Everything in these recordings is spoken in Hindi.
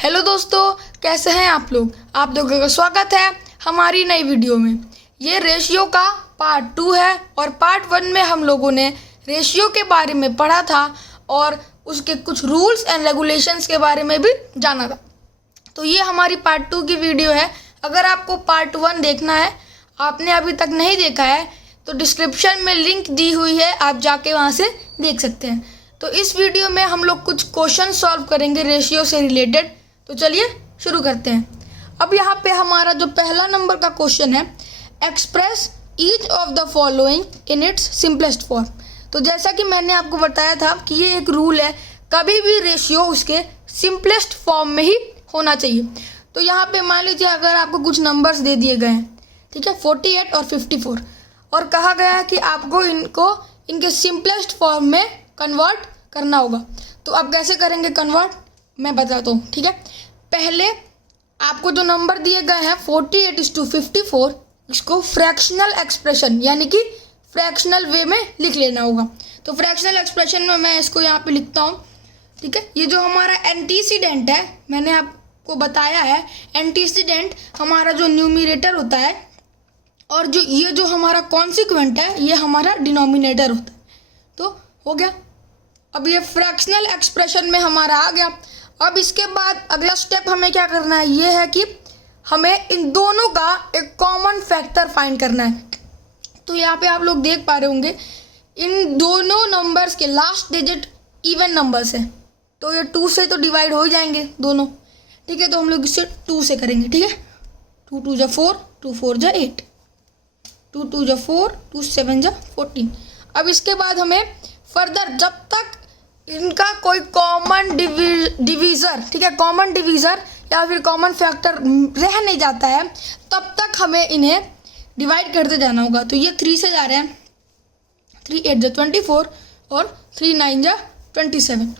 हेलो दोस्तों, कैसे हैं आप लोग लोगों का स्वागत है हमारी नई वीडियो में। ये रेशियो का पार्ट 2 है और पार्ट 1 में हम लोगों ने रेशियो के बारे में पढ़ा था और उसके कुछ रूल्स एंड रेगुलेशंस के बारे में भी जाना था। तो ये हमारी पार्ट 2 की वीडियो है। अगर आपको पार्ट 1 देखना है, आपने अभी तक नहीं देखा है, तो डिस्क्रिप्शन में लिंक दी हुई है, आप जाके वहाँ से देख सकते हैं। तो इस वीडियो में हम लोग कुछ क्वेश्चन सॉल्व करेंगे रेशियो से रिलेटेड। तो चलिए शुरू करते हैं। अब यहाँ पे हमारा जो पहला नंबर का क्वेश्चन है, express each of the following in its simplest form. तो जैसा कि मैंने आपको बताया था कि ये एक रूल है, कभी भी रेशियो उसके सिंपलेस्ट फॉर्म में ही होना चाहिए। तो यहाँ पे मान लीजिए अगर आपको कुछ नंबर्स दे दिए गए हैं, ठीक है, 48 और 54, और कहा गया है कि आपको इनको इनके सिंपलेस्ट फॉर्म में कन्वर्ट करना होगा। तो आप कैसे करेंगे कन्वर्ट, मैं बताता हूँ, ठीक है। पहले आपको जो नंबर दिए गए हैं 48:54, इसको फ्रैक्शनल एक्सप्रेशन यानी कि फ्रैक्शनल वे में लिख लेना होगा। तो फ्रैक्शनल एक्सप्रेशन में मैं इसको यहाँ पे लिखता हूँ, ठीक है। ये जो हमारा एंटीसीडेंट है, मैंने आपको बताया है, एंटीसीडेंट हमारा जो न्यूमरेटर होता है और जो ये जो हमारा कॉन्सिक्वेंट है, ये हमारा डिनोमिनेटर होता है। तो हो गया। अब ये फ्रैक्शनल एक्सप्रेशन में हमारा आ गया। अब इसके बाद अगला स्टेप हमें क्या करना है, ये है कि हमें इन दोनों का एक कॉमन फैक्टर फाइंड करना है। तो यहाँ पे आप लोग देख पा रहे होंगे, इन दोनों नंबर्स के लास्ट डिजिट इवन नंबर्स हैं, तो ये 2 से तो डिवाइड हो ही जाएंगे दोनों, ठीक है। तो हम लोग इसे 2 से करेंगे, ठीक है। 2 2 जा 4, 2 4 जा 8, 2 2 जा 4, 2 7 जा 14। अब इसके बाद हमें फर्दर जब तक इनका कोई कॉमन डिवीज़र, ठीक है, कॉमन डिवीज़र या फिर कॉमन फैक्टर रह नहीं जाता है, तब तक हमें इन्हें डिवाइड करते जाना होगा। तो ये 3 से जा रहे हैं, 3 8 जा 24 और 3 9 जा 27।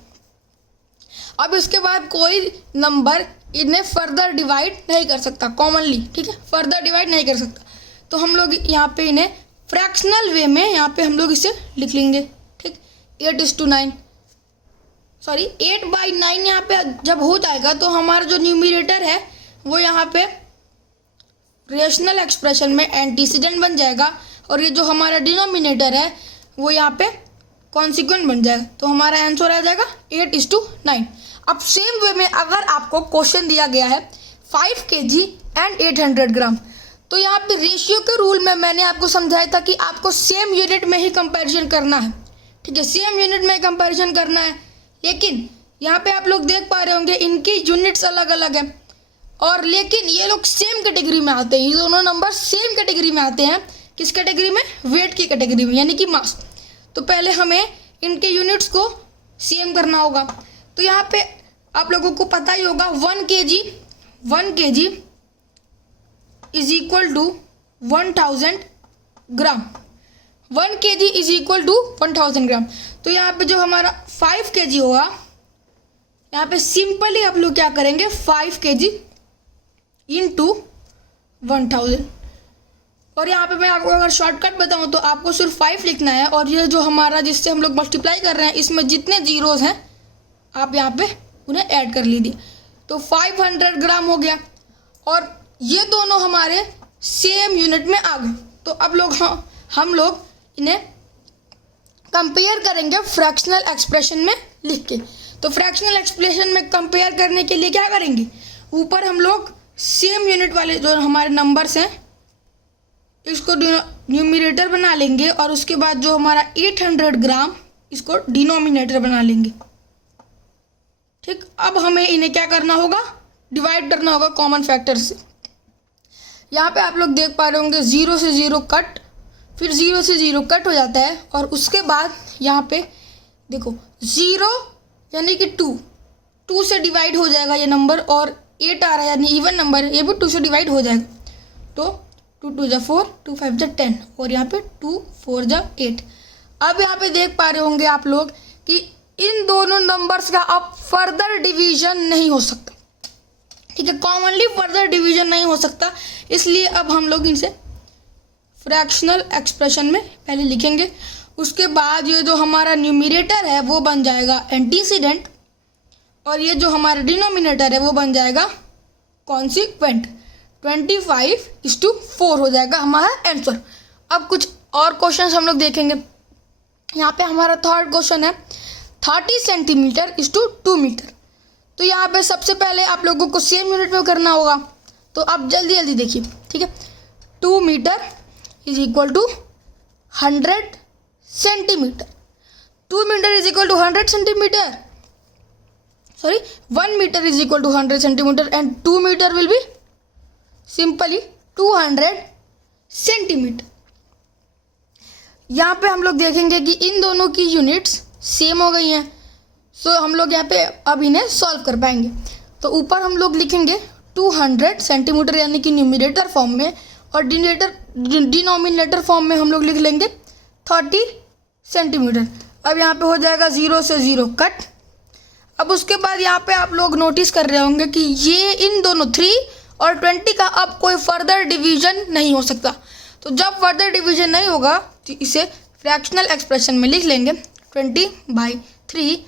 अब इसके बाद कोई नंबर इन्हें फर्दर डिवाइड नहीं कर सकता कॉमनली, ठीक है, फर्दर डिवाइड नहीं कर सकता। तो हम लोग यहाँ पे इन्हें फ्रैक्शनल वे में यहाँ पे हम लोग इसे लिख लेंगे, ठीक। 8:9, सॉरी 8/9 यहाँ पे जब हो जाएगा तो हमारा जो न्यूमरेटर है वो यहाँ पे रेशनल एक्सप्रेशन में एंटीसीडेंट बन जाएगा और ये जो हमारा डिनोमिनेटर है वो यहाँ पे कॉन्सिक्वेंट बन जाएगा। तो हमारा आंसर आ जाएगा 8:9। अब सेम वे में अगर आपको क्वेश्चन दिया गया है 5 kg एंड 800 ग्राम, तो यहाँ पे रेशियो के रूल में मैंने आपको समझाया था कि आपको सेम यूनिट में ही कंपैरिजन करना है, ठीक है, सेम यूनिट में कंपैरिजन करना है। लेकिन यहाँ पे आप लोग देख पा रहे होंगे इनकी यूनिट्स अलग अलग है, और लेकिन ये लोग सेम कैटेगरी में आते हैं, ये दोनों नंबर सेम कैटेगरी में आते हैं। किस कैटेगरी में? वेट की कैटेगरी में, यानी कि मास। तो पहले हमें इनके यूनिट्स को सेम करना होगा। तो यहाँ पे आप लोगों को पता ही होगा 1 kg is equal to 1000 gram. 1 kg is equal to 1000 gram. तो यहाँ पे जो हमारा 5 kg होगा, यहाँ पे सिंपली आप लोग क्या करेंगे, 5 kg इंटू 1000। और यहाँ पे मैं आपको अगर शॉर्टकट बताऊँ तो आपको सिर्फ 5 लिखना है, और ये जो हमारा जिससे हम लोग मल्टीप्लाई कर रहे हैं, इसमें जितने जीरोज हैं आप यहाँ पे उन्हें ऐड कर लीजिए। तो 500 ग्राम हो गया, और ये दोनों हमारे सेम यूनिट में आ गए। तो अब लोग हम लोग इन्हें कंपेयर करेंगे फ्रैक्शनल एक्सप्रेशन में लिख के। तो फ्रैक्शनल एक्सप्रेशन में कंपेयर करने के लिए क्या करेंगे, ऊपर हम लोग सेम यूनिट वाले जो हमारे नंबर्स हैं इसको न्यूमरेटर बना लेंगे, और उसके बाद जो हमारा 800 ग्राम इसको डिनोमिनेटर बना लेंगे, ठीक। अब हमें इन्हें क्या करना होगा, डिवाइड करना होगा कॉमन फैक्टर से। यहाँ पे आप लोग देख पा रहे होंगे 0 से 0 कट, फिर 0 से 0 कट हो जाता है, और उसके बाद यहाँ पे देखो 0 यानी कि 2 से डिवाइड हो जाएगा ये नंबर, और 8 आ रहा है यानी इवन नंबर है, ये भी 2 से डिवाइड हो जाएगा। तो 2 2 जा 4, 2 5 जा 10, और यहाँ पे 2 4 जा 8। अब यहाँ पे देख पा रहे होंगे आप लोग कि इन दोनों नंबर्स का अब फर्दर डिवीजन नहीं हो सकता, ठीक है, कॉमनली फर्दर डिवीजन नहीं हो सकता। इसलिए अब हम लोग इनसे फ्रैक्शनल एक्सप्रेशन में पहले लिखेंगे, उसके बाद ये जो हमारा न्यूमरेटर है वो बन जाएगा एंटीसीडेंट, और ये जो हमारा डिनोमिनेटर है वो बन जाएगा कॉन्सिक्वेंट। 25:4 हो जाएगा हमारा आंसर। अब कुछ और क्वेश्चन हम लोग देखेंगे। यहाँ पे हमारा थर्ड क्वेश्चन है 30 सेंटीमीटर इज टू 2 मीटर। तो यहाँ पे सबसे पहले आप लोगों को सेम यूनिट में करना होगा, तो आप जल्दी जल्दी देखिए, ठीक है। 2 metre is equal to 100 centimetre. 2 metre is equal to 100 centimetre, sorry 1 metre is equal to 100 centimetre and 2 metre will be simply 200 centimetre. यहाँ पे हम लोग देखेंगे कि इन दोनों की यूनिट्स सेम हो गई हैं, सो हम लोग यहाँ पे अब इन्हें सॉल्व कर पाएंगे। तो ऊपर हम लोग लिखेंगे 200 सेंटीमीटर यानी कि न्यूमरेटर फॉर्म में, और डिनोमिनेटर फॉर्म में हम लोग लिख लेंगे 30 सेंटीमीटर। अब यहाँ पे हो जाएगा 0 से 0 कट। अब उसके बाद यहाँ पे आप लोग नोटिस कर रहे होंगे कि ये इन दोनों 3 और 20 का अब कोई फर्दर डिवीजन नहीं हो सकता। तो जब फर्दर डिवीजन नहीं होगा तो इसे फ्रैक्शनल एक्सप्रेशन में लिख लेंगे 20/3,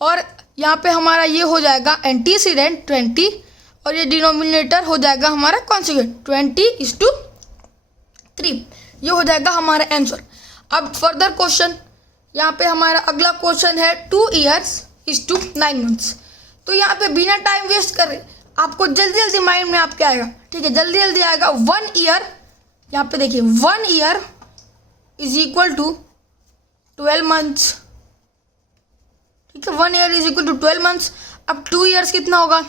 और यहाँ पे हमारा ये हो जाएगा एंटीसीडेंट 20 और ये डिनोमिनेटर हो जाएगा हमारा कॉन्सिक्वेंट 20:3। ये हो जाएगा हमारा आंसर। अब फर्दर क्वेश्चन, यहाँ पे हमारा अगला क्वेश्चन है 2 years इज टू 9 months। तो यहाँ पे बिना टाइम वेस्ट कर आपको जल्दी जल्दी माइंड में आपके आएगा, ठीक है, जल्दी जल्दी आएगा। 1 year, यहाँ पे देखिए 1 year is equal to 12 months, ठीक है। 1 year is equal to 12 months। अब 2 years कितना होगा?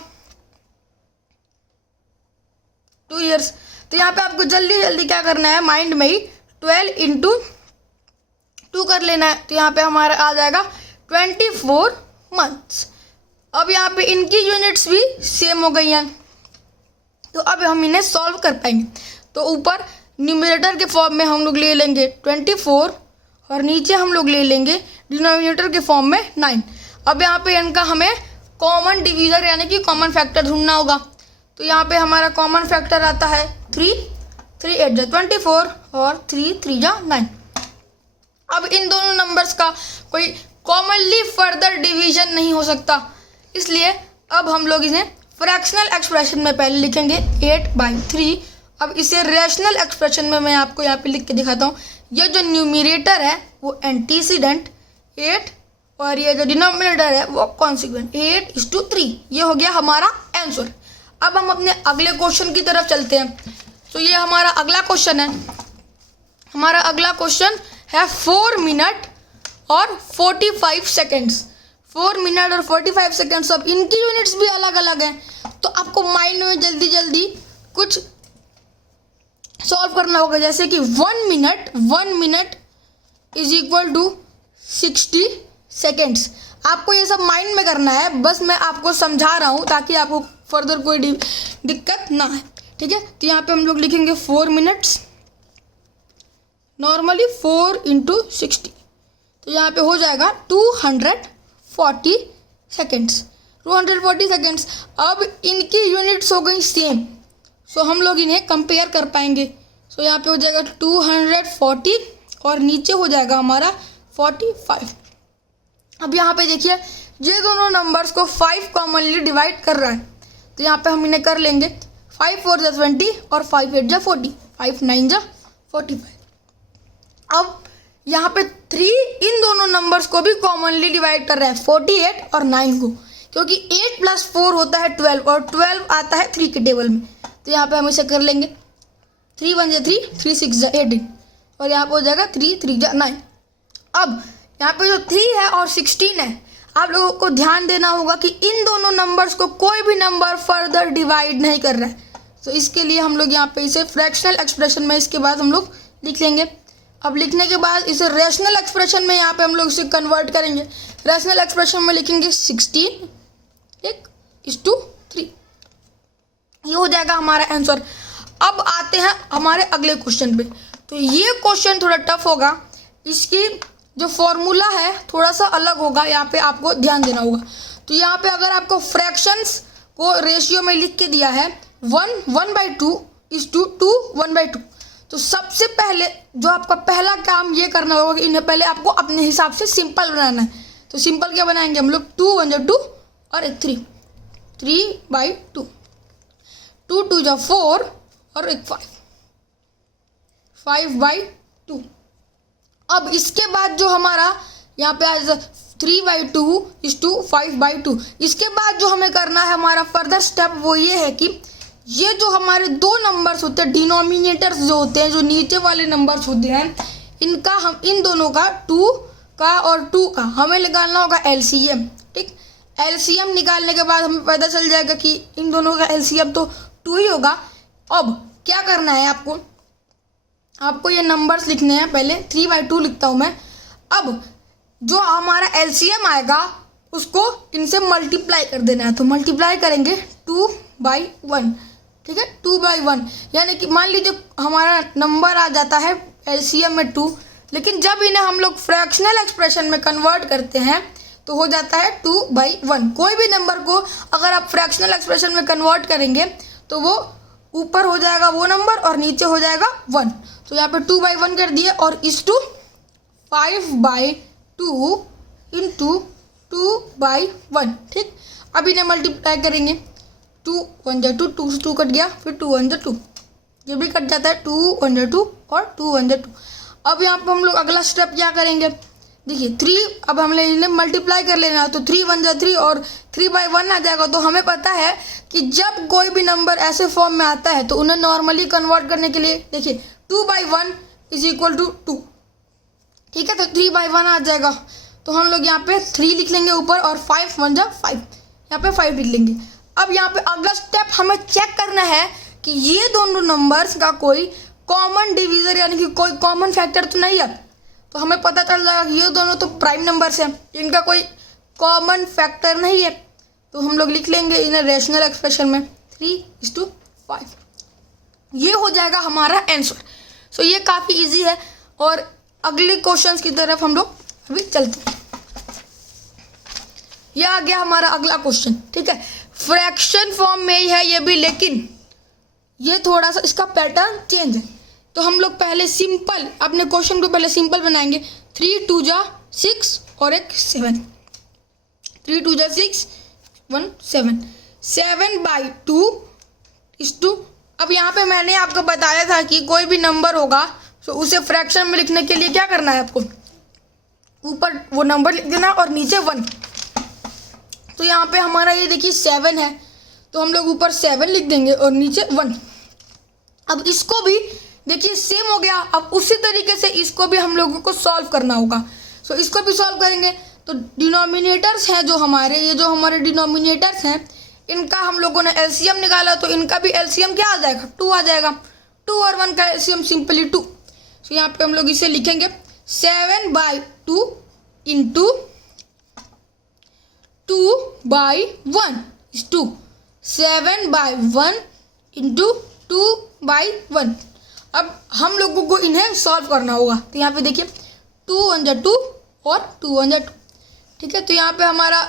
2 years। तो यहाँ पे आपको जल्दी जल्दी क्या करना है, माइंड में ही 12 × 2 कर लेना है। तो यहाँ पे हमारा आ जाएगा 24 months। अब यहाँ पे इनकी यूनिट्स भी सेम हो गई हैं, तो अब हम इन्हें सॉल्व कर पाएंगे। तो ऊपर न्यूमरेटर के फॉर्म में हम लोग ले लेंगे 24 और नीचे हम लोग ले लेंगे डिनोमिनेटर के फॉर्म में 9। अब यहाँ पे इनका हमें कॉमन डिवीज़र यानी कि कॉमन फैक्टर ढूंढना होगा। तो यहाँ पे हमारा कॉमन फैक्टर आता है 3 8 24 और 3 3 9। अब इन दोनों नंबर्स का कोई कॉमनली फर्दर डिवीजन नहीं हो सकता, इसलिए अब हम लोग इन्हें फ्रैक्शनल एक्सप्रेशन में पहले लिखेंगे 8/3। अब इसे रेशनल एक्सप्रेशन में मैं आपको यहाँ पे लिख के दिखाता हूँ। ये जो न्यूमरेटर है वो एंटीसीडेंट 8 और ये जो डिनोमिनेटर है वो कॉन्सिक्वेंट 8:3। ये हो गया हमारा आंसर। अब हम अपने अगले क्वेश्चन की तरफ चलते हैं। तो ये हमारा अगला क्वेश्चन है। हमारा अगला क्वेश्चन है 4 मिनट और 45 सेकेंड्स। 4 मिनट और 45 सेकेंड्स। अब इनकी यूनिट्स भी अलग अलग हैं, तो आपको माइंड में जल्दी जल्दी कुछ सॉल्व करना होगा। जैसे कि 1 minute is equal to 60 seconds. आपको ये सब माइंड में करना है, बस मैं आपको समझा रहा हूँ ताकि आपको फर्दर कोई दिक्कत ना है, ठीक है। तो यहाँ पे हम लोग लिखेंगे 4 मिनट्स, नॉर्मली 4 × 60, तो यहाँ पे हो जाएगा 240 सेकेंड्स। 240 सेकेंड्स। अब इनकी यूनिट्स हो गई सेम, सो हम लोग इन्हें कंपेयर कर पाएंगे। सो यहाँ पे हो जाएगा 240 और नीचे हो जाएगा हमारा 45। अब यहाँ पे देखिए ये दोनों नंबर्स को 5 कॉमनली डिवाइड कर रहा है, तो यहाँ पे हम इन्हें कर लेंगे 5 4 = 20 और 5 8 = 40, 5 9 = 45। अब यहाँ पे 3 इन दोनों नंबर्स को भी कॉमनली डिवाइड कर रहा है, 48 और 9 को, क्योंकि 8 + 4 होता है 12 और 12 आता है 3 के टेबल में। तो यहाँ पे हम इसे कर लेंगे 3 1 = 3, 3 6 = 18 और यहाँ पे हो जाएगा 3 3 = 9। अब यहाँ पे जो 3 है और 16 है, आप लोगों को ध्यान देना होगा कि इन दोनों नंबर्स को कोई भी नंबर फर्दर डिवाइड नहीं कर रहा है। तो इसके लिए हम लोग यहाँ पे इसे फ्रैक्शनल एक्सप्रेशन में इसके बाद हम लोग लिख लेंगे। अब लिखने के बाद इसे रेशनल एक्सप्रेशन में यहाँ पे हम लोग इसे कन्वर्ट करेंगे। रेशनल एक्सप्रेशन में लिखेंगे 16:3। ये हो जाएगा हमारा आंसर। अब आते हैं हमारे अगले क्वेश्चन पे। तो ये क्वेश्चन थोड़ा टफ होगा, इसकी जो फॉर्मूला है थोड़ा सा अलग होगा, यहाँ पे आपको ध्यान देना होगा। तो यहाँ पे अगर आपको फ्रैक्शंस को रेशियो में लिख के दिया है 1/2 = 2 1/2, तो सबसे पहले जो आपका पहला काम ये करना होगा कि इन्हें पहले आपको अपने हिसाब से सिंपल बनाना है। तो सिंपल क्या बनाएंगे हम लोग, 2 1 = 2 और एक 3, 3/2, 2 2 जा 4 और एक 5, 5/2। अब इसके बाद जो हमारा यहाँ पे आ जाए 3/2 इज टू 5/2। इसके बाद जो हमें करना है हमारा फर्दर स्टेप वो ये है कि ये जो हमारे दो नंबर्स होते हैं, डिनोमिनेटर्स जो होते हैं, जो नीचे वाले नंबर्स होते हैं, इनका हम इन दोनों का 2 का और 2 का हमें निकालना होगा एलसीएम। ठीक, एलसीएम निकालने के बाद हमें पता चल जाएगा कि इन दोनों का एलसीएम तो 2 ही होगा। अब क्या करना है आपको ये नंबर्स लिखने हैं। पहले 3/2 लिखता हूँ मैं। अब जो हमारा एलसीएम आएगा उसको इनसे मल्टीप्लाई कर देना है, तो मल्टीप्लाई करेंगे 2/1। ठीक है, 2/1 यानी कि मान लीजिए हमारा नंबर आ जाता है एलसीएम में 2, लेकिन जब इन्हें हम लोग फ्रैक्शनल एक्सप्रेशन में कन्वर्ट करते हैं तो हो जाता है 2/1। कोई भी नंबर को अगर आप फ्रैक्शनल एक्सप्रेशन में कन्वर्ट करेंगे तो वो ऊपर हो जाएगा वो नंबर और नीचे हो जाएगा 1। तो यहाँ पे 2/1 कर दिए और इस टू 5/2 इंटू 2/1। ठीक, अब इन्हें मल्टीप्लाई करेंगे। 2 1 जा 2, 2 से 2 कट गया, फिर 2 1 जा 2, ये भी कट जाता है, 2 1 जा 2 और 2 1 जा 2। अब यहाँ पे हम लोग अगला स्टेप क्या करेंगे, देखिए 3, अब हमने इन्हें मल्टीप्लाई कर लेना है, तो 3 1 जा 3 और 3/1 आ जाएगा। तो हमें पता है कि जब कोई भी नंबर ऐसे फॉर्म में आता है तो उन्हें नॉर्मली कन्वर्ट करने के लिए देखिए 2/1 = 2। ठीक है, तो 3/1 आ जाएगा। तो हम लोग यहाँ पे 3 लिख लेंगे ऊपर और 5 1 जा 5, यहाँ पे 5 लिख लेंगे। अब यहाँ पे अगला स्टेप हमें चेक करना है कि ये दोनों नंबर्स का कोई कॉमन डिवीज़र यानी कि कोई कॉमन फैक्टर तो नहीं है। तो हमें पता चल जाएगा कि ये दोनों तो प्राइम नंबर्स हैं, इनका कोई कॉमन फैक्टर नहीं है। तो हम लोग लिख लेंगे इन्हें रेशनल एक्सप्रेशन में 3:5। ये हो जाएगा हमारा आंसर। सो ये काफ़ी इजी है और अगले क्वेश्चंस की तरफ हम लोग अभी चलते हैं। यह आ गया हमारा अगला क्वेश्चन। ठीक है, फ्रैक्शन फॉर्म में ही है ये भी, लेकिन ये थोड़ा सा इसका पैटर्न चेंज है। तो हम लोग पहले सिंपल अपने क्वेश्चन को पहले सिंपल बनाएंगे। 3 2 जा 6 और एक 7, 3 2 जा 6 1 7, 7/2 इस टू। अब यहाँ पे मैंने आपको बताया था कि कोई भी नंबर होगा तो उसे फ्रैक्शन में लिखने के लिए क्या करना है, आपको ऊपर वो नंबर लिख देना और नीचे 1। तो यहाँ पे हमारा ये देखिए 7 है, तो हम लोग ऊपर 7 लिख देंगे और नीचे 1। अब इसको भी देखिए सेम हो गया। अब उसी तरीके से इसको भी हम लोगों को सॉल्व करना होगा। सो इसको भी सॉल्व करेंगे। तो डिनोमिनेटर्स हैं जो हमारे, ये जो हमारे डिनोमिनेटर्स हैं, इनका हम लोगों ने एलसीएम निकाला, तो इनका भी एलसीएम क्या आ जाएगा, 2 आ जाएगा। 2 और 1 का एलसीएम सिंपली 2। तो यहाँ पे हम लोग इसे लिखेंगे 7/2 इंटू 2/1 इज 2, 7/1 इंटू 2/1। अब हम लोगों को इन्हें सॉल्व करना होगा। तो यहाँ पे देखिए 2 1 जा 2 और 2 1 जा 2। ठीक है, तो यहाँ पे हमारा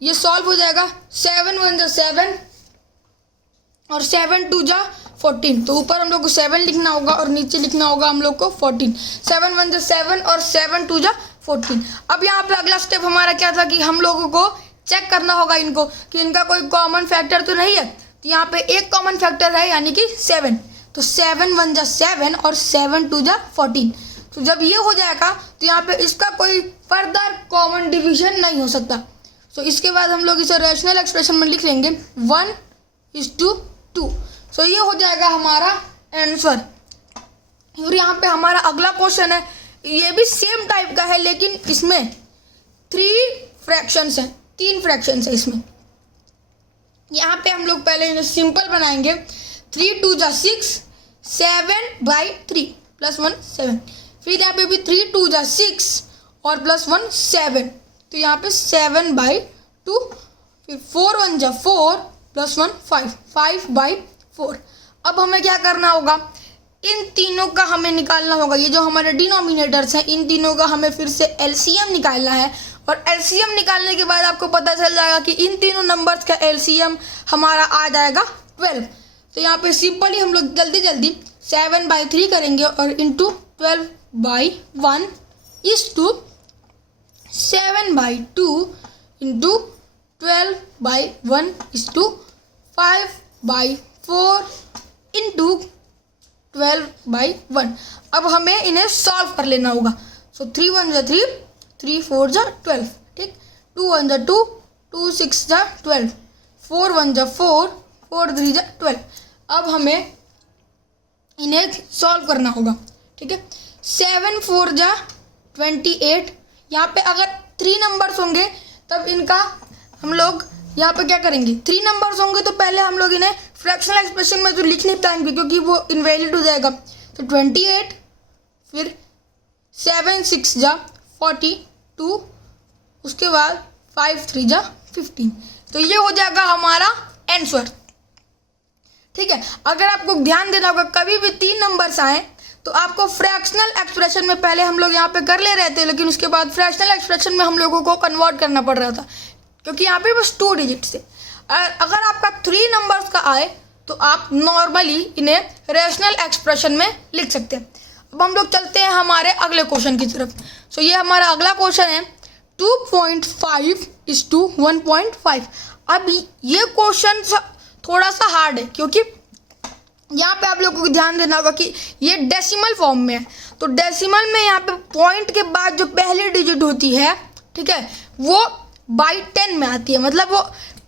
ये सॉल्व हो जाएगा। 7 1 जा 7 और 7 2 जा 14। तो ऊपर हम लोग को 7 लिखना होगा और नीचे लिखना होगा हम लोग को 14। 7 1 जा 7 और 7 2 जा 14। अब यहाँ पे अगला स्टेप हमारा क्या था कि हम लोगों को चेक करना होगा इनको कि इनका कोई कॉमन फैक्टर तो नहीं है। तो यहाँ पे एक कॉमन फैक्टर है यानी कि 7। तो 7 1 जा 7 और 7 2 जा 14। तो जब ये हो जाएगा तो यहाँ पे इसका कोई फर्दर कॉमन डिवीजन नहीं हो सकता। तो इसके बाद हम लोग इसे रैशनल एक्सप्रेशन में लिख लेंगे 1:2। सो ये हो जाएगा हमारा आंसर। और यहाँ पे हमारा अगला क्वेश्चन है, ये भी सेम टाइप का है लेकिन इसमें 3 फ्रैक्शंस हैं, 3 फ्रैक्शंस है इसमें। यहाँ पे हम लोग पहले इन्हें सिंपल बनाएंगे। 3 2 जा 6, 7/3 प्लस 1 7। फिर यहाँ पे भी 3 2 जा 6 और प्लस 1 7। तो यहाँ पे 7/2। फिर 4 1 जा 4 प्लस 1 5, 5/4। अब हमें क्या करना होगा, इन तीनों का हमें निकालना होगा। ये जो हमारे डिनोमिनेटर्स हैं, इन तीनों का हमें फिर से एलसीएम निकालना है। और एलसीएम निकालने के बाद आपको पता चल जाएगा कि इन तीनों नंबर्स का एलसीएम हमारा आ जाएगा 12। तो यहाँ पे सिंपली हम लोग जल्दी 7/3 करेंगे और into 12/1 is to 7/2 into 12/1 is to 5/4 into 12/1। अब हमें इन्हें सॉल्व कर लेना होगा। सो 3 1 जा 3, 3 4 जा 12, ठीक। 2 1 जा 2, 2 6 जा 12, 4 1 जा 4, 4 3 जा 12। अब हमें इन्हें सॉल्व करना होगा, ठीक है। 7 4 जा 28। यहाँ पे अगर 3 नंबर्स होंगे तब इनका हम लोग यहाँ पे क्या करेंगे, 3 नंबर्स होंगे तो पहले हम लोग इन्हें फ्रैक्शनल एक्सप्रेशन में तो लिख नहीं पाएंगे क्योंकि वो इनवैलिड हो जाएगा। तो 28, फिर 7 6 जा 42, उसके बाद 5 3 जा 15। तो ये हो जाएगा हमारा आंसर, ठीक है। अगर आपको ध्यान देना होगा कभी भी 3 नंबर्स आए तो आपको फ्रैक्शनल एक्सप्रेशन में पहले हम लोग यहाँ पे कर ले रहे थे, लेकिन उसके बाद फ्रैक्शनल एक्सप्रेशन में हम लोगों को कन्वर्ट करना पड़ रहा था क्योंकि यहाँ पे बस 2 डिजिट्स थे। अगर आपका 3 नंबर्स का आए तो आप नॉर्मली इन्हें रैशनल एक्सप्रेशन में लिख सकते हैं। अब हम लोग चलते हैं हमारे अगले क्वेश्चन की तरफ। सो ये हमारा अगला क्वेश्चन है 2.5 इज टू 1.5। अब ये क्वेश्चन थोड़ा सा हार्ड है क्योंकि यहाँ पे आप लोगों को ध्यान देना होगा कि ये डेसिमल फॉर्म में है। तो डेसिमल में यहाँ पे पॉइंट के बाद जो पहली डिजिट होती है, ठीक है, वो बाई 10 में आती है, मतलब वो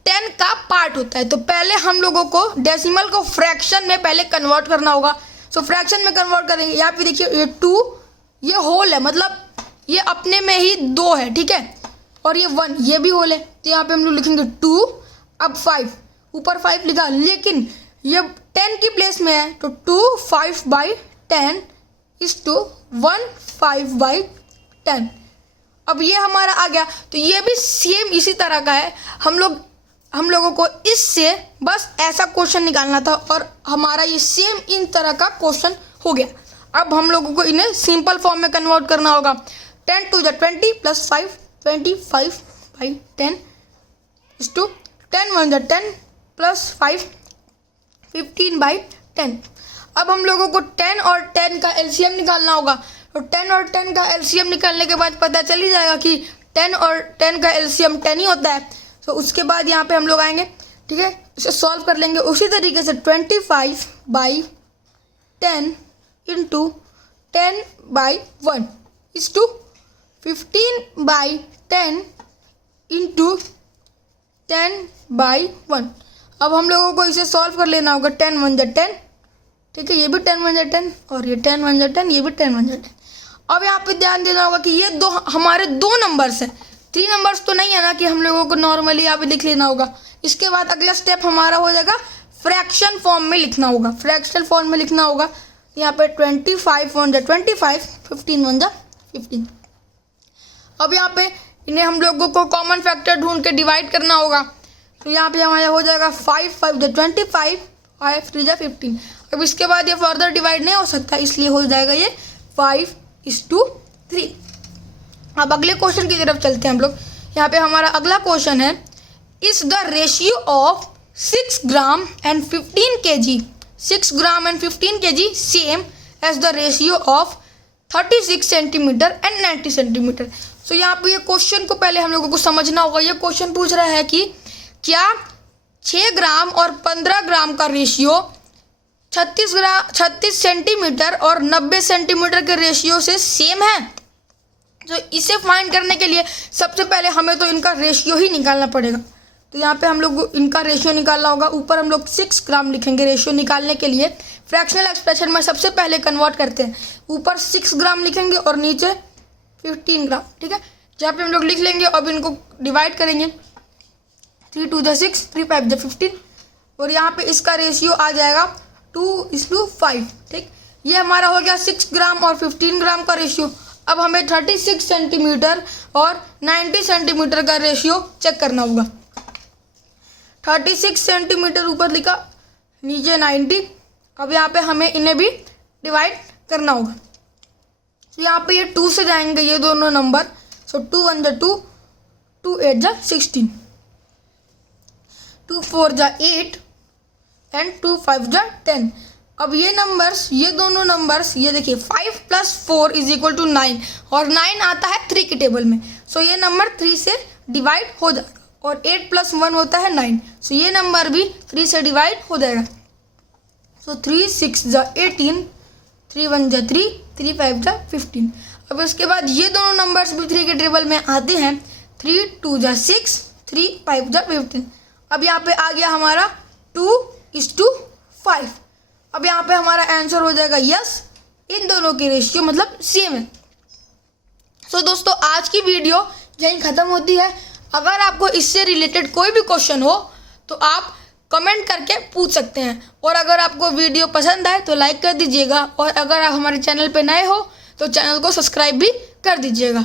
10 का पार्ट होता है। तो पहले हम लोगों को डेसिमल को फ्रैक्शन में पहले कन्वर्ट करना होगा। सो फ्रैक्शन में कन्वर्ट करेंगे। यहाँ पे देखिए ये 2, ये होल है, मतलब ये अपने में ही 2 है, ठीक है, और ये 1, ये भी होल है। तो यहाँ पे हम लोग लिखेंगे 2, अब 5, ऊपर 5 लिखा, लेकिन ये 10 की प्लेस में है तो 2 5/10 इज टू 1 5/10। अब ये हमारा आ गया। तो ये भी सेम इसी तरह का है। हम लोगों को इससे बस ऐसा क्वेश्चन निकालना था और हमारा ये सेम इन तरह का क्वेश्चन हो गया। अब हम लोगों को इन्हें सिंपल फॉर्म में कन्वर्ट करना होगा। 10 2 जा 20 प्लस 5 25/10 इज टू 10 1 जा 10 प्लस 5 15/10। अब हम लोगों को 10 और 10 का एलसीएम निकालना होगा। तो 10 और 10 का एलसीएम निकालने के बाद पता चल ही जाएगा कि 10 और 10 का एलसीएम 10 ही होता है। तो उसके बाद यहाँ पे हम लोग आएंगे, ठीक है, इसे सॉल्व कर लेंगे उसी तरीके से। 25/10 इंटू 10/1 इज टू 15/10 इंटू 10/1। अब हम लोगों को इसे सॉल्व कर लेना होगा। 10 1 जा 10, ठीक है, ये भी 10 1 जा 10 और ये 10 1 जा 10, ये भी 10 1 जा 10। अब यहाँ पे ध्यान देना होगा कि ये हमारे 2 नंबर्स हैं, 3 नंबर्स तो नहीं है ना कि हम लोगों को नॉर्मली यहाँ पे लिख लेना होगा। इसके बाद अगला स्टेप हमारा हो जाएगा फ्रैक्शन फॉर्म में लिखना होगा। फ्रैक्शनल फॉर्म में लिखना होगा। यहाँ पे 25 1 जा 25, 15 1 जा 15। अब यहाँ पे इन्हें हम लोगों को कॉमन फैक्टर ढूंढ के डिवाइड करना होगा। तो यहाँ पे हमारा हो जाएगा 5 5 जा 25, 5 3 जा 15। अब इसके बाद ये फर्दर डिवाइड नहीं हो सकता, इसलिए हो जाएगा ये 5:3। अब अगले क्वेश्चन की तरफ चलते हैं हम लोग। यहाँ पे हमारा अगला क्वेश्चन है, is the ratio of 6 gram and 15 kg 6 gram and 15 kg same as the ratio of 36 centimetre and 90 centimetre. So यहाँ पे ये क्वेश्चन को पहले हम लोगों को समझना होगा। ये क्वेश्चन पूछ रहा है कि क्या 6 ग्राम और 15 ग्राम का रेशियो 36 सेंटीमीटर और 90 सेंटीमीटर के रेशियो से सेम है। तो इसे फाइंड करने के लिए सबसे पहले हमें तो इनका रेशियो ही निकालना पड़ेगा। तो यहाँ पे हम लोग इनका रेशियो निकालना होगा। ऊपर हम लोग 6 ग्राम लिखेंगे रेशियो निकालने के लिए। फ्रैक्शनल एक्सप्रेशन में सबसे पहले कन्वर्ट करते हैं। ऊपर 6 ग्राम लिखेंगे और नीचे 15 ग्राम, ठीक है। जहाँ पे हम लोग लिख लेंगे। अब इनको डिवाइड करेंगे। 3 2 जा 6, 3 5 जा 15 और यहाँ पे इसका रेशियो आ जाएगा 2:5, ठीक। ये हमारा हो गया 6 ग्राम और 15 ग्राम का रेशियो। अब हमें 36 सेंटीमीटर और 90 सेंटीमीटर का रेशियो चेक करना होगा। 36 सेंटीमीटर ऊपर लिखा, नीचे 90। अब यहाँ पे हमें इन्हें भी डिवाइड करना होगा। तो यहाँ पे ये 2 से जाएंगे ये दोनों नंबर। सो 2 1 जा 2, 2 8 जा 16, 2 4 जा 8 एंड 2 5 जा 10। अब ये नंबर्स, ये दोनों नंबर्स, ये देखिए 5 + 4 = 9 और 9 आता है 3 की टेबल में। सो ये नंबर 3 से डिवाइड हो जाएगा। और 8 + 1 होता है 9। सो ये नंबर भी 3 से डिवाइड हो जाएगा। सो 3 6 × 18, 3 1 × 3, 3 5 × 15। अब इसके बाद ये दोनों नंबर्स भी 3 के टेबल में आते हैं। 3 2 × 6, 3 5 × 15। अब यहाँ पे आ गया हमारा 2:5। अब यहाँ पे हमारा आंसर हो जाएगा यस, इन दोनों की रेशियो मतलब सेम है। सो दोस्तों आज की वीडियो यहीं ख़त्म होती है। अगर आपको इससे रिलेटेड कोई भी क्वेश्चन हो तो आप कमेंट करके पूछ सकते हैं। और अगर आपको वीडियो पसंद आए तो लाइक कर दीजिएगा, और अगर आप हमारे चैनल पे नए हो तो चैनल को सब्सक्राइब भी कर दीजिएगा।